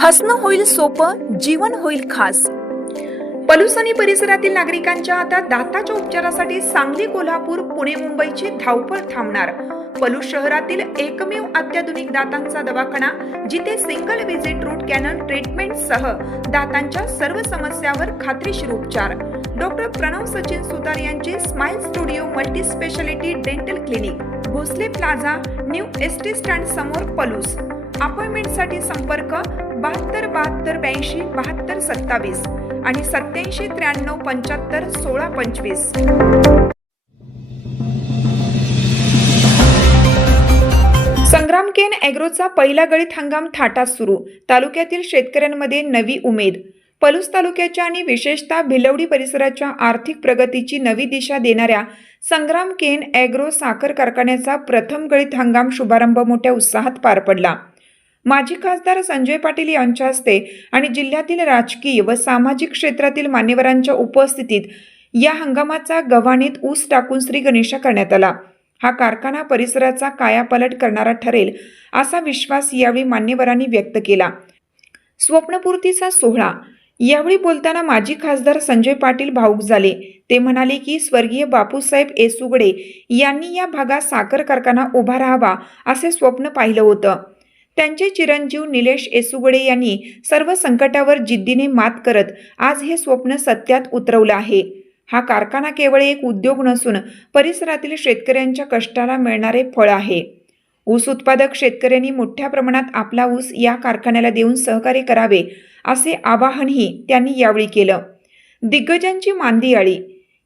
हसणं होईल सोपं, जीवन होईल खास. पलूस आणि परिसरातील नागरिकांच्या आता दाताच्या उपचारासाठी सांगली, कोल्हापूर, पुणे, मुंबईची धावपळ थांबणार. पलूस शहरातील एकमेव अत्याधुनिक दातांचा दवाखाना, जिथे single visit root canal treatment सह दातांच्या सर्व समस्यावर खात्रीशीर उपचार. डॉक्टर प्रणव सचिन सुतार यांचे smile studio multi speciality dental clinic, Bhosale plaza, new ST stand समोर, पलूस. अपॉइंटमेंटसाठी संपर्क 72 72 82 72 27 आणि 87 93 75 16 25. संग्राम केन ॲग्रोचा पहिला गळीत हंगाम थाटात सुरू. तालुक्यातील शेतकऱ्यांमध्ये नवी उमेद. पलूस तालुक्याच्या आणि विशेषतः भिलवडी परिसराच्या आर्थिक प्रगतीची नवी दिशा देणाऱ्या संग्राम केन ॲग्रो साखर कारखान्याचा प्रथम गळीत हंगाम शुभारंभ मोठ्या उत्साहात पार पडला. माजी खासदार संजय पाटील यांच्या हस्ते आणि जिल्ह्यातील राजकीय व सामाजिक क्षेत्रातील मान्यवरांच्या उपस्थितीत या हंगामाचा गव्हाणीत ऊस टाकून श्री गणेशा करण्यात आला. हा कारखाना परिसराचा कायापालट करणारा ठरेल असा विश्वास यावेळी मान्यवरांनी व्यक्त केला. स्वप्नपूर्तीचा सोहळा. यावेळी बोलताना माजी खासदार संजय पाटील भावुक झाले. ते म्हणाले की स्वर्गीय बापूसाहेब एसुगडे यांनी या भागात साखर कारखाना उभा राहावा असे स्वप्न पाहिलं होतं. त्यांचे चिरंजीव निलेश एसुगडे यांनी सर्व संकटावर जिद्दीने मात करत आज हे स्वप्न सत्यात उतरवलं आहे. हा कारखाना केवळ एक उद्योग नसून परिसरातील शेतकऱ्यांच्या कष्टाला मिळणारे फळ आहे. ऊस उत्पादक शेतकऱ्यांनी मोठ्या प्रमाणात आपला ऊस या कारखान्याला देऊन सहकार्य करावे असे आवाहनही त्यांनी यावेळी केलं. दिग्गजांची मांदियाळी.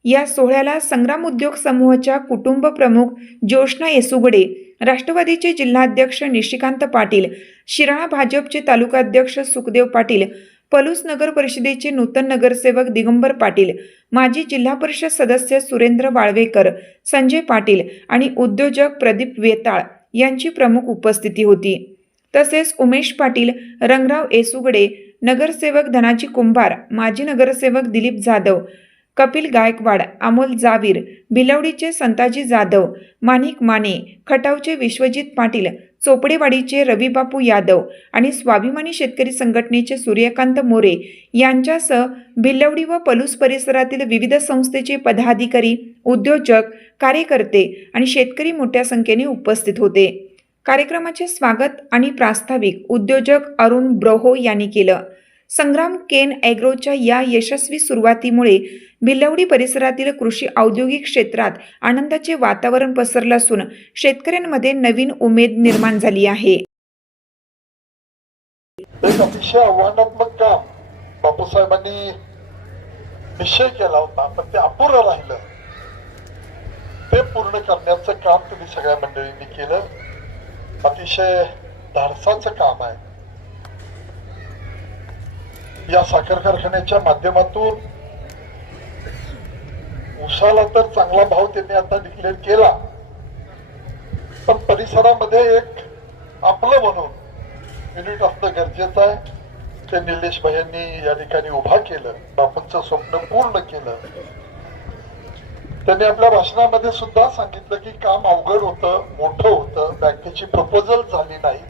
या सोहळ्याला संग्राम उद्योग समूहाच्या कुटुंब प्रमुख जोशना एसुगडे, राष्ट्रवादीचे जिल्हाध्यक्ष निशिकांत पाटील, शिराळा भाजपचे तालुकाध्यक्ष सुखदेव पाटील, पलूस नगर परिषदेचे नूतन नगरसेवक दिगंबर पाटील, माजी जिल्हा परिषद सदस्य सुरेंद्र वाळवेकर, संजय पाटील आणि उद्योजक प्रदीप वेताळ यांची प्रमुख उपस्थिती होती. तसेच उमेश पाटील, रंगराव एसुगडे, नगरसेवक धनाजी कुंभार, माजी नगरसेवक दिलीप जाधव, कपिल गायकवाड, अमोल जावीर, भिलवडीचे संताजी जाधव, माणिक माने, खटावचे विश्वजित पाटील, चोपडेवाडीचे रविबापू यादव आणि स्वाभिमानी शेतकरी संघटनेचे सूर्यकांत मोरे यांच्यासह भिलवडी व पलूस परिसरातील विविध संस्थेचे पदाधिकारी, उद्योजक, कार्यकर्ते आणि शेतकरी मोठ्या संख्येने उपस्थित होते. कार्यक्रमाचे स्वागत आणि प्रास्ताविक उद्योजक अरुण ब्रोहो यांनी केलं. संग्राम केन ॲग्रोच्या या यशस्वी सुरुवातीमुळे भिलवडी परिसरातील कृषी औद्योगिक क्षेत्रात आनंदाचे वातावरण पसरलं असून शेतकऱ्यांमध्ये नवीन उमेद निर्माण झाली आहे. एक अतिशय आव्हानात्मक काम बापूसाहेबांनी निश्चय केला होता, पण ते अपुरं राहिलं. ते पूर्ण करण्याचं काम तुम्ही सगळ्या मंडळींनी केलं. अतिशय धाडसाचं काम आहे. या साखर कारखान्याच्या माध्यमातून ऊसाला तर चांगला भाव त्यांनी आता डिक्लेअर केला, पण परिसरामध्ये एक आपलं म्हणून युनिट असणं गरजेचं आहे. ते निलेश भाईंनी या ठिकाणी उभा केलं, बापूंचं स्वप्न पूर्ण केलं. त्यांनी आपल्या भाषणामध्ये सुद्धा सांगितलं की काम अवघड होतं, मोठं होतं, बँकेची प्रपोजल झाली नाही.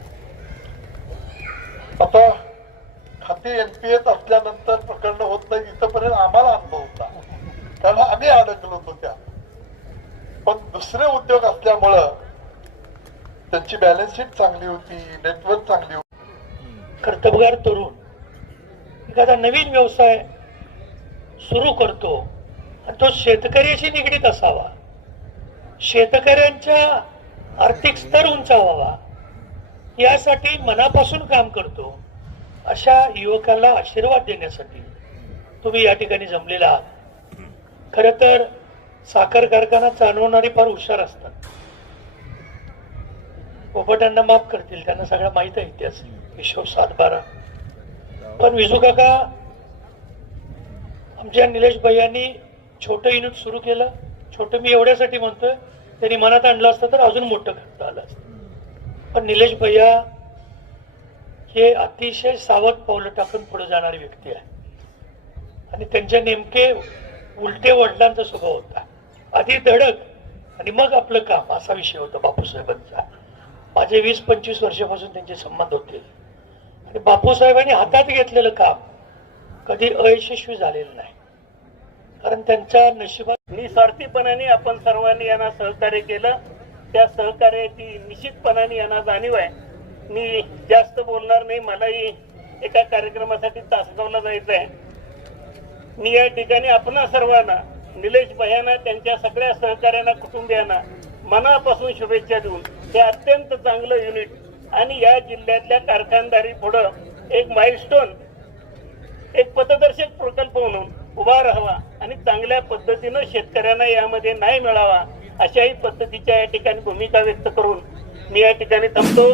आता खाते एनपीएत असल्यानंतर प्रकरण होत नाही इथपर्यंत आम्हाला अनुभव होता, कारण आम्ही अडकलो होतो त्या. पण दुसरे उद्योग असल्यामुळं त्यांची बॅलन्स शीट चांगली होती, नेटवर्क चांगली होती. कर्तबगार तरुण एखादा नवीन व्यवसाय सुरू करतो आणि तो शेतकऱ्याशी निगडीत असावा, शेतकऱ्यांच्या आर्थिक स्तर उंचावावा यासाठी मनापासून काम करतो. अशा युवकांना आशीर्वाद देण्यासाठी तुम्ही या ठिकाणी जमलेला आहात. खरं तर साखर कारखाना चालवणारी फार हुशार असतात. पोपटांना माफ करतील, त्यांना सगळं माहित आहे इतिहास, विश्व 7-12. पण विजू काका आमच्या निलेश भैयांनी छोटं युनिट सुरू केलं. छोटं मी एवढ्यासाठी म्हणतोय, त्यांनी मनात आणलं असतं तर अजून मोठं करता आलं असतं. पण निलेश भैया हे अतिशय सावध पावलं टाकून पुढे जाणारी व्यक्ती आहे आणि त्यांच्या नेमके उलटे वडिलांचा स्वभाव होता. आधी धडक आणि मग आपलं काम, असा विषय होता बापूसाहेबांचा. माझे 20-25 वर्षापासून त्यांचे संबंध होते हे बापूसाहेबांनी हातात घेतलेलं काम कधी अयशस्वी झालेलं नाही, कारण त्यांच्या नशिबात निस्वार्थीपणाने आपण सर्वांनी यांना सहकार्य केलं. त्या सहकार्याची निश्चितपणाने यांना जाणीव आहे. मी जास्त बोलणार नाही, मलाही एका कार्यक्रमासाठी तासगावला जायचं आहे. मी या ठिकाणी आपणा सर्वांना, निलेश भैयांना, त्यांच्या सगळ्या सहकार्यांना, कुटुंबियांना मनापासून शुभेच्छा देऊन हे अत्यंत चांगलं युनिट आणि या जिल्ह्यातल्या कारखानदारी पुढं एक माइलस्टोन, एक पथदर्शक प्रकल्प म्हणून उभा राहावा आणि चांगल्या पद्धतीनं शेतकऱ्यांना यामध्ये न्याय मिळावा अशाही पद्धतीच्या या ठिकाणी भूमिका व्यक्त करून मी या ठिकाणी थांबतो.